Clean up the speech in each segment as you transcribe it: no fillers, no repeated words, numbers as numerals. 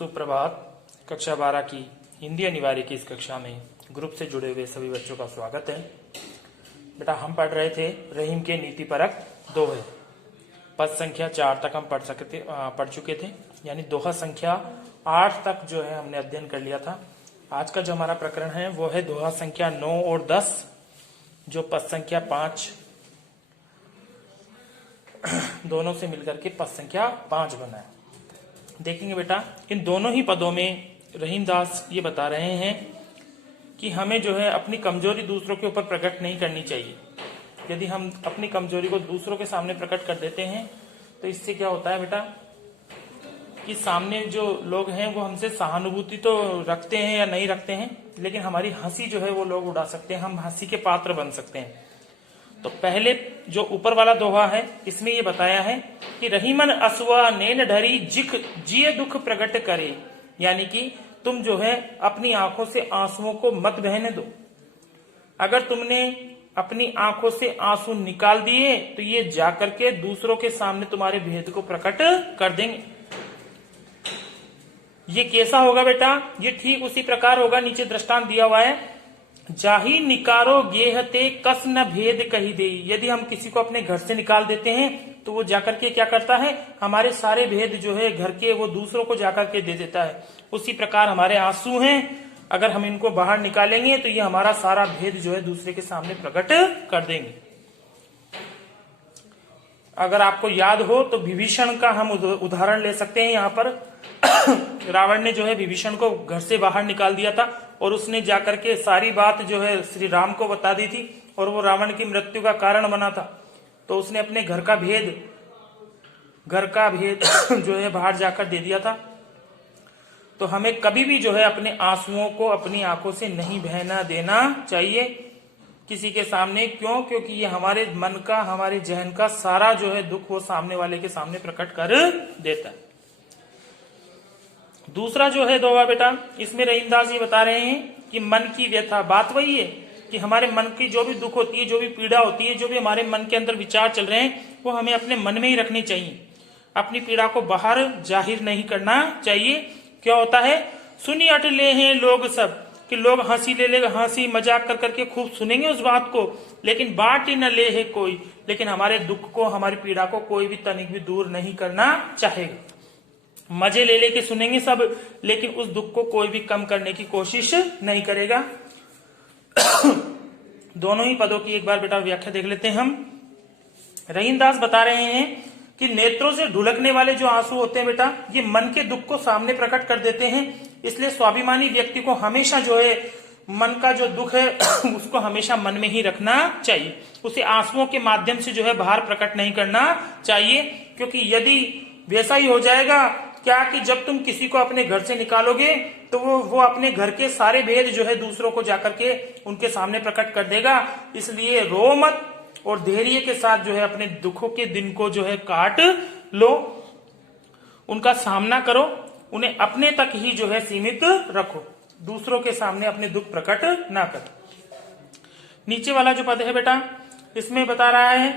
सुप्रभात। कक्षा 12 की हिंदी अनिवार्य की इस कक्षा में ग्रुप से जुड़े हुए सभी बच्चों का स्वागत है। बेटा, हम पढ़ रहे थे रहीम के नीतिपरक दोहे। पद संख्या 4 तक हम पढ़ चुके थे, यानी दोहा संख्या 8 तक जो है हमने अध्ययन कर लिया था। आज का जो हमारा प्रकरण है वो है दोहा संख्या 9 और 10, जो पद संख्या 5 दोनों से मिलकर के पद संख्या 5 बना है। देखेंगे बेटा, इन दोनों ही पदों में रहीम दास ये बता रहे हैं कि हमें जो है अपनी कमजोरी दूसरों के ऊपर प्रकट नहीं करनी चाहिए। यदि हम अपनी कमजोरी को दूसरों के सामने प्रकट कर देते हैं तो इससे क्या होता है बेटा कि सामने जो लोग हैं वो हमसे सहानुभूति तो रखते हैं या नहीं रखते हैं, लेकिन हमारी हंसी जो है वो लोग उड़ा सकते हैं, हम हंसी के पात्र बन सकते हैं। तो पहले जो ऊपर वाला दोहा है इसमें ये बताया है कि रहीमन असुआ नैन ढरी जिख जिये दुख प्रकट करे, यानी कि तुम जो है अपनी आंखों से आंसुओं को मत बहने दो। अगर तुमने अपनी आंखों से आंसू निकाल दिए तो ये जाकर के दूसरों के सामने तुम्हारे भेद को प्रकट कर देंगे। ये कैसा होगा बेटा? ये ठीक उसी प्रकार होगा, नीचे दृष्टांत दिया हुआ है। जाही निकारो गेहते कस न भेद कही दे। यदि हम किसी को अपने घर से निकाल देते हैं तो वो जाकर के क्या करता है, हमारे सारे भेद जो है घर के वो दूसरों को जाकर के दे देता है। उसी प्रकार हमारे आंसू हैं, अगर हम इनको बाहर निकालेंगे तो ये हमारा सारा भेद जो है दूसरे के सामने प्रकट कर देंगे। अगर आपको याद हो तो विभीषण का हम उदाहरण ले सकते हैं। यहाँ पर रावण ने जो है विभीषण को घर से बाहर निकाल दिया था और उसने जाकर के सारी बात जो है श्री राम को बता दी थी और वो रावण की मृत्यु का कारण बना था। तो उसने अपने घर का भेद जो है बाहर जाकर दे दिया था। तो हमें कभी भी जो है अपने आंसुओं को अपनी आंखों से नहीं बहना देना चाहिए किसी के सामने। क्यों? क्योंकि ये हमारे मन का, हमारे जहन का सारा जो है दुख वो सामने वाले के सामने प्रकट कर देता है। दूसरा जो है दोहा बेटा, इसमें रहीमदास ये बता रहे हैं कि मन की व्यथा। बात वही है कि हमारे मन की जो भी दुख होती है, जो भी पीड़ा होती है, जो भी हमारे मन के अंदर विचार चल रहे हैं वो हमें अपने मन में ही रखनी चाहिए। अपनी पीड़ा को बाहर जाहिर नहीं करना चाहिए। क्या होता है, सुनी अट ले हैं लोग सब, कि लोग हंसी मजाक कर करके खूब सुनेंगे उस बात को, लेकिन बाट ही न ले है कोई। लेकिन हमारे दुख को, हमारी पीड़ा को कोई भी तनिक भी दूर नहीं करना चाहेगा। मजे ले लेके सुनेंगे सब, लेकिन उस दुख को कोई भी कम करने की कोशिश नहीं करेगा। दोनों ही पदों की एक बार बेटा व्याख्या देख लेते हैं हम। रहीमदास बता रहे हैं कि नेत्रों से ढुलकने वाले जो आंसू होते हैं बेटा, ये मन के दुख को सामने प्रकट कर देते हैं। इसलिए स्वाभिमानी व्यक्ति को हमेशा जो है मन का जो दुख है उसको हमेशा मन में ही रखना चाहिए। उसे आंसुओं के माध्यम से जो है बाहर प्रकट नहीं करना चाहिए। क्योंकि यदि वैसा ही हो जाएगा क्या कि जब तुम किसी को अपने घर से निकालोगे तो वो अपने घर के सारे भेद जो है दूसरों को जाकर के उनके सामने प्रकट कर देगा। इसलिए रो मत और धैर्य के साथ जो है अपने दुखों के दिन को जो है काट लो, उनका सामना करो, उन्हें अपने तक ही जो है सीमित रखो, दूसरों के सामने अपने दुख प्रकट ना करो। नीचे वाला जो पद है बेटा, इसमें बता रहा है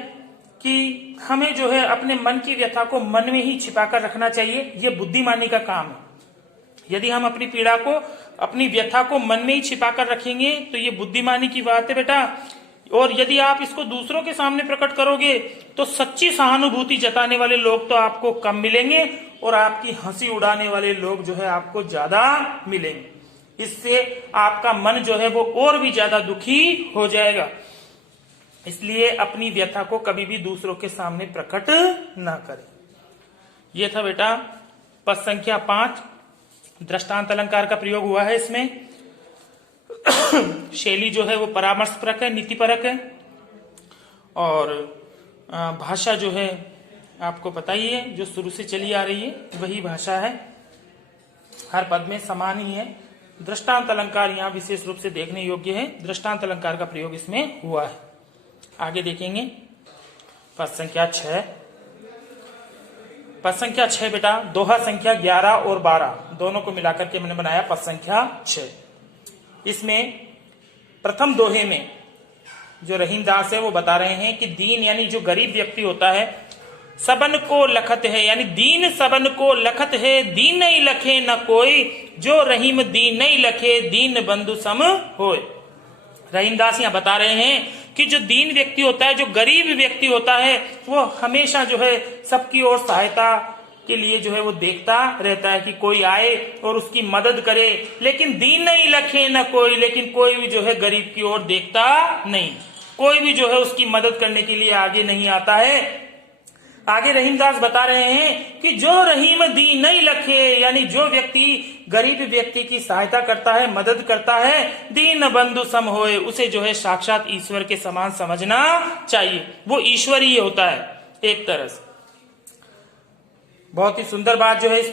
कि हमें जो है अपने मन की व्यथा को मन में ही छिपाकर रखना चाहिए। ये बुद्धिमानी का काम है। यदि हम अपनी पीड़ा को, अपनी व्यथा को मन में ही छिपाकर रखेंगे तो ये बुद्धिमानी की बात है बेटा। और यदि आप इसको दूसरों के सामने प्रकट करोगे तो सच्ची सहानुभूति जताने वाले लोग तो आपको कम मिलेंगे और आपकी हंसी उड़ाने वाले लोग जो है आपको ज्यादा मिलेंगे। इससे आपका मन जो है वो और भी ज्यादा दुखी हो जाएगा। इसलिए अपनी व्यथा को कभी भी दूसरों के सामने प्रकट ना करें। यह था बेटा पद संख्या 5। दृष्टांत अलंकार का प्रयोग हुआ है इसमें। शैली जो है वो परामर्शपरक है, नीतिपरक है। और भाषा जो है आपको पता ही है, जो शुरू से चली आ रही है वही भाषा है, हर पद में समान ही है। दृष्टांत अलंकार यहाँ विशेष रूप से देखने योग्य है। दृष्टांत अलंकार का प्रयोग इसमें हुआ है। आगे देखेंगे पद संख्या 6। पद संख्या 6 बेटा, दोहा संख्या 11 और 12 दोनों को मिलाकर के मैंने बनाया पद संख्या 6। इसमें प्रथम दोहे में जो रहीमदास है वो बता रहे हैं कि दीन यानी जो गरीब व्यक्ति होता है, सबन को लखत है, यानी दीन सबन को लखत है, दीन नहीं लखे न कोई, जो रहीम दीन नहीं लखे, दीन बंधु सम होए। रहीमदास यहाँ बता रहे हैं कि जो दीन व्यक्ति होता है, जो गरीब व्यक्ति होता है, वो हमेशा जो है सबकी ओर सहायता के लिए जो है वो देखता रहता है कि कोई आए और उसकी मदद करे, लेकिन दीन नहीं लखे न कोई, लेकिन कोई भी जो है गरीब की ओर देखता नहीं, कोई भी जो है उसकी मदद करने के लिए आगे नहीं आता है। आगे रहीमदास बता रहे हैं कि जो रहीम दीन नहीं लखे, यानी जो व्यक्ति गरीब व्यक्ति की सहायता करता है, मदद करता है, दीन बंधु सम होए, उसे जो है साक्षात ईश्वर के समान समझना चाहिए, वो ईश्वर ही होता है एक तरह से। बहुत ही सुंदर बात जो है इस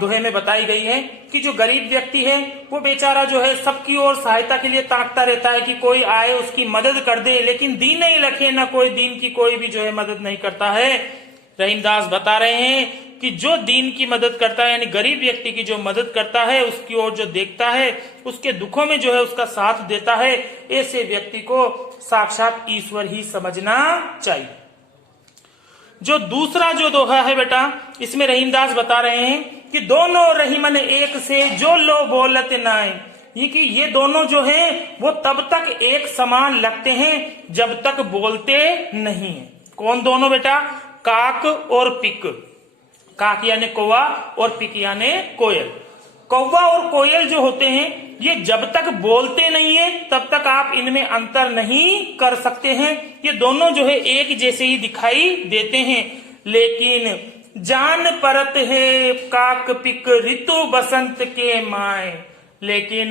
दोहे में बताई गई है कि जो गरीब व्यक्ति है वो बेचारा जो है सबकी ओर सहायता के लिए ताकता रहता है कि कोई आए उसकी मदद कर दे, लेकिन दीन नहीं लखे ना कोई, दीन की कोई भी जो है मदद नहीं करता है। रहीमदास बता रहे हैं कि जो दीन की मदद करता है, यानी गरीब व्यक्ति की जो मदद करता है, उसकी ओर जो देखता है, उसके दुखों में जो है उसका साथ देता है, ऐसे व्यक्ति को साक्षात ईश्वर ही समझना चाहिए। जो दूसरा जो दोहा है बेटा, इसमें रहीमदास बता रहे हैं कि दोनों रहीमन एक से जो लो बोलत नाय, ये कि ये दोनों जो हैं वो तब तक एक समान लगते हैं जब तक बोलते नहीं है। कौन दोनों बेटा? काक और पिक। काक यानी कौवा और पिक यानी कोयल। कौवा और कोयल जो होते हैं ये जब तक बोलते नहीं है तब तक आप इनमें अंतर नहीं कर सकते हैं। ये दोनों जो है एक जैसे ही दिखाई देते हैं, लेकिन जान परत है काक पिक ऋतु बसंत के माए। लेकिन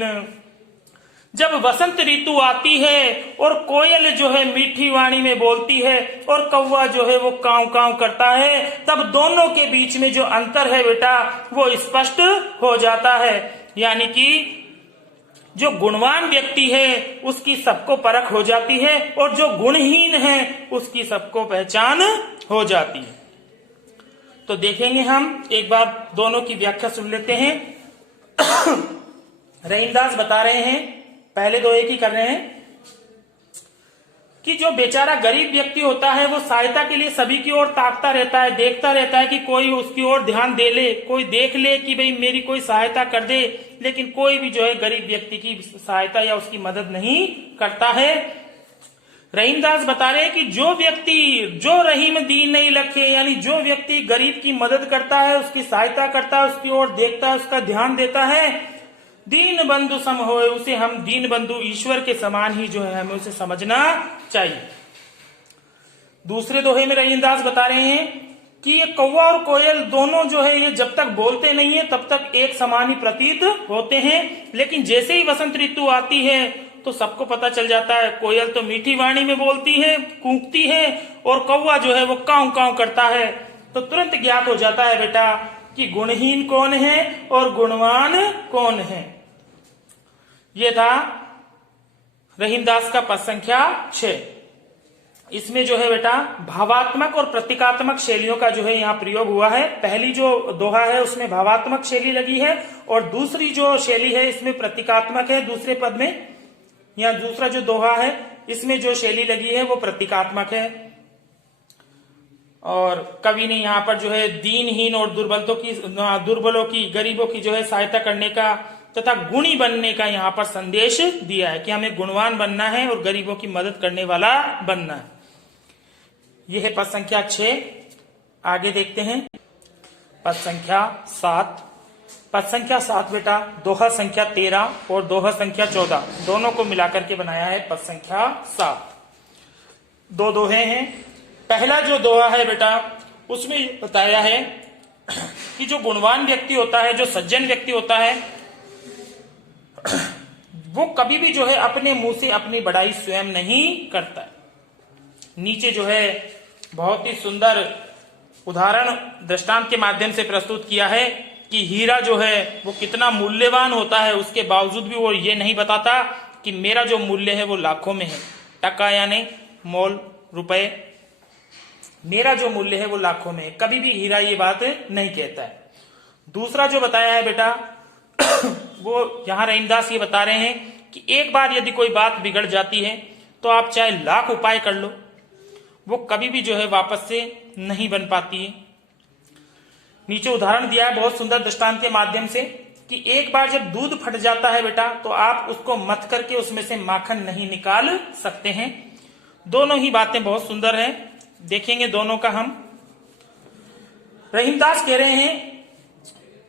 जब बसंत ऋतु आती है और कोयल जो है मीठी वाणी में बोलती है और कौवा जो है वो काव काव करता है, तब दोनों के बीच में जो अंतर है बेटा वो स्पष्ट हो जाता है। यानी कि जो गुणवान व्यक्ति है उसकी सबको परख हो जाती है और जो गुणहीन है उसकी सबको पहचान हो जाती है। तो देखेंगे हम एक बार दोनों की व्याख्या सुन लेते हैं। रहीमदास बता रहे हैं, पहले दोहे की कर रहे हैं कि जो बेचारा गरीब व्यक्ति होता है वो सहायता के लिए सभी की ओर ताकता रहता है, देखता रहता है कि कोई उसकी ओर ध्यान दे ले, कोई देख ले कि भाई मेरी कोई सहायता कर दे, लेकिन कोई भी जो है गरीब व्यक्ति की सहायता या उसकी मदद नहीं करता है। रहीमदास बता रहे हैं कि जो व्यक्ति जो रहीम दीन नहीं लखे, यानी जो व्यक्ति गरीब की मदद करता है, उसकी सहायता करता है, उसकी ओर देखता है, उसका ध्यान देता है, दीन बंधु सम होए, उसे हम दीन बंधु ईश्वर के समान ही जो है हमें उसे समझना चाहिए। दूसरे दोहे में रहीमदास बता रहे हैं कि ये कौवा और कोयल दोनों जो है ये जब तक बोलते नहीं है तब तक एक समान ही प्रतीत होते हैं, लेकिन जैसे ही वसंत ऋतु आती है तो सबको पता चल जाता है। कोयल तो मीठी वाणी में बोलती है, कूकती है, और कौवा जो है वो काव काव करता है, तो तुरंत ज्ञात हो जाता है बेटा कि गुणहीन कौन है और गुणवान कौन है। ये था रहीमदास का पद संख्या 6। इसमें जो है बेटा भावात्मक और प्रतीकात्मक शैलियों का जो है यहाँ प्रयोग हुआ है। पहली जो दोहा है उसमें भावात्मक शैली लगी है और दूसरी जो शैली है इसमें प्रतीकात्मक है। दूसरे पद में या दूसरा जो दोहा है इसमें जो शैली लगी है वो प्रतीकात्मक है। और कवि ने यहाँ पर जो है दीनहीन और दुर्बलों की गरीबों की जो है सहायता करने का तथा गुणी बनने का यहाँ पर संदेश दिया है कि हमें गुणवान बनना है और गरीबों की मदद करने वाला बनना है। यह है पद संख्या 6। आगे देखते हैं पद संख्या 7। पद संख्या 7 बेटा दोहा संख्या 13 और दोहा संख्या 14 दोनों को मिलाकर के बनाया है पद संख्या 7। दो दोहे हैं। पहला जो दोहा है बेटा उसमें बताया है कि जो गुणवान व्यक्ति होता है, जो सज्जन व्यक्ति होता है, वो कभी भी जो है अपने मुंह से अपनी बड़ाई स्वयं नहीं करता है। नीचे जो है बहुत ही सुंदर उदाहरण दृष्टांत के माध्यम से प्रस्तुत किया है कि हीरा जो है वो कितना मूल्यवान होता है, उसके बावजूद भी वो ये नहीं बताता कि मेरा जो मूल्य है वो लाखों में है। टका यानी मोल, रुपए, मेरा जो मूल्य है वो लाखों में है। कभी भी हीरा ये बात नहीं कहता है। दूसरा जो बताया है बेटा वो यहां रहीमदास ये बता रहे हैं कि एक बार यदि कोई बात बिगड़ जाती है तो आप चाहे लाख उपाय कर लो, वो कभी भी जो है वापस से नहीं बन पाती है। नीचे उदाहरण दिया है बहुत सुंदर दृष्टांत के माध्यम से कि एक बार जब दूध फट जाता है बेटा तो आप उसको मथ करके उसमें से माखन नहीं निकाल सकते हैं। दोनों ही बातें बहुत सुंदर हैं, देखेंगे दोनों का हम। रहीमदास कह रहे हैं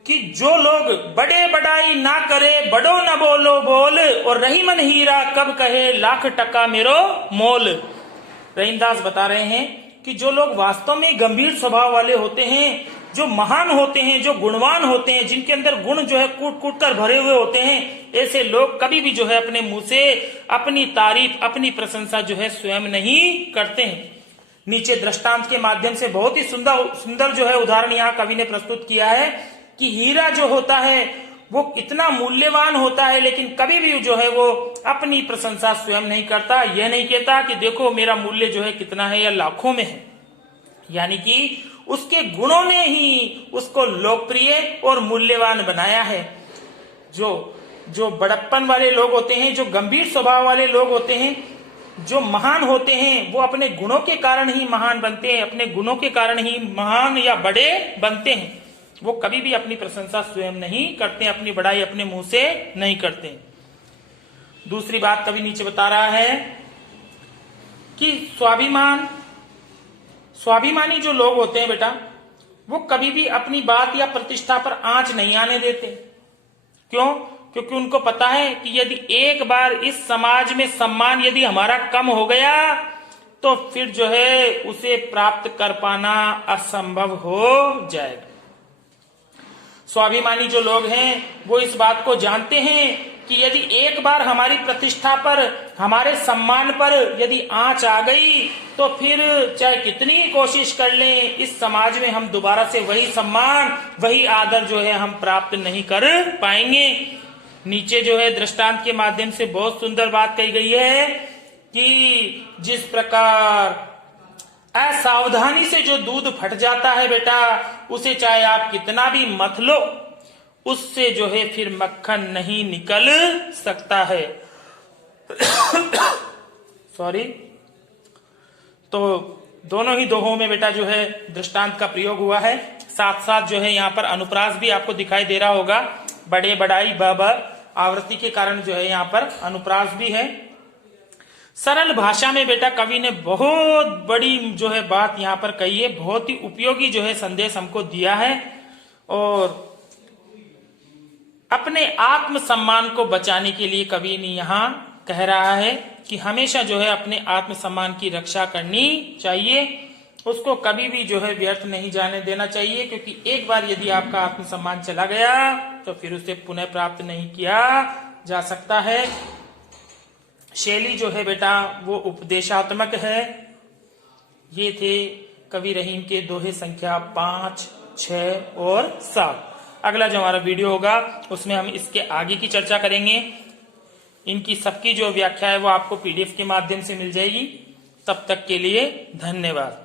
कि जो लोग बड़े बड़ाई ना करे बड़ो न बोलो बोल, और रहीमन हीरा कब कहे लाख टका मेरो मोल। रहीमदास बता रहे हैं कि जो लोग वास्तव में गंभीर स्वभाव वाले होते हैं, जो महान होते हैं, जो गुणवान होते हैं, जिनके अंदर गुण जो है कूट कूट कर भरे हुए होते हैं, ऐसे लोग कभी भी जो है अपने मुंह से अपनी तारीफ, अपनी प्रशंसा जो है स्वयं नहीं करते हैं। नीचे दृष्टांत के माध्यम से बहुत ही सुंदर जो है उदाहरण यहाँ कवि ने प्रस्तुत किया है कि हीरा जो होता है वो इतना मूल्यवान होता है, लेकिन कभी भी जो है वो अपनी प्रशंसा स्वयं नहीं करता। यह नहीं कहता कि देखो मेरा मूल्य जो है कितना है या लाखों में है, यानी कि उसके गुणों ने ही उसको लोकप्रिय और मूल्यवान बनाया है। जो बड़प्पन वाले लोग होते हैं, जो गंभीर स्वभाव वाले लोग होते हैं, जो महान होते हैं, वो अपने गुणों के कारण ही महान बनते हैं, अपने गुणों के कारण ही महान या बड़े बनते हैं। वो कभी भी अपनी प्रशंसा स्वयं नहीं करते, अपनी बड़ाई अपने मुंह से नहीं करते। दूसरी बात कवि नीचे बता रहा है कि स्वाभिमानी जो लोग होते हैं बेटा, वो कभी भी अपनी बात या प्रतिष्ठा पर आंच नहीं आने देते। क्यों? क्योंकि उनको पता है कि यदि एक बार इस समाज में सम्मान यदि हमारा कम हो गया तो फिर जो है उसे प्राप्त कर पाना असंभव हो जाएगा। स्वाभिमानी जो लोग हैं वो इस बात को जानते हैं कि यदि एक बार हमारी प्रतिष्ठा पर, हमारे सम्मान पर यदि आंच आ गई तो फिर चाहे कितनी कोशिश कर लें, इस समाज में हम दोबारा से वही सम्मान, वही आदर जो है हम प्राप्त नहीं कर पाएंगे। नीचे जो है दृष्टांत के माध्यम से बहुत सुंदर बात कही गई है कि जिस प्रकार असावधानी से जो दूध फट जाता है बेटा, उसे चाहे आप कितना भी मथ लो, उससे जो है फिर मक्खन नहीं निकल सकता है। सॉरी। तो दोनों ही दोहों में बेटा जो है दृष्टांत का प्रयोग हुआ है। साथ साथ जो है यहाँ पर अनुप्रास भी आपको दिखाई दे रहा होगा, बड़े बड़ाई ब आवृत्ति के कारण जो है यहाँ पर अनुप्रास भी है। सरल भाषा में बेटा कवि ने बहुत बड़ी जो है बात यहाँ पर कही है, बहुत ही उपयोगी जो है संदेश हमको दिया है। और अपने आत्म सम्मान को बचाने के लिए कवि ने यहाँ कह रहा है कि हमेशा जो है अपने आत्म सम्मान की रक्षा करनी चाहिए, उसको कभी भी जो है व्यर्थ नहीं जाने देना चाहिए, क्योंकि एक बार यदि आपका आत्म सम्मान चला गया तो फिर उसे पुनः प्राप्त नहीं किया जा सकता है। शैली जो है बेटा वो उपदेशात्मक है। ये थे कवि रहीम के दोहे संख्या 5, 6 और 7। अगला जो हमारा वीडियो होगा उसमें हम इसके आगे की चर्चा करेंगे। इनकी सबकी जो व्याख्या है वो आपको पीडीएफ के माध्यम से मिल जाएगी। तब तक के लिए धन्यवाद।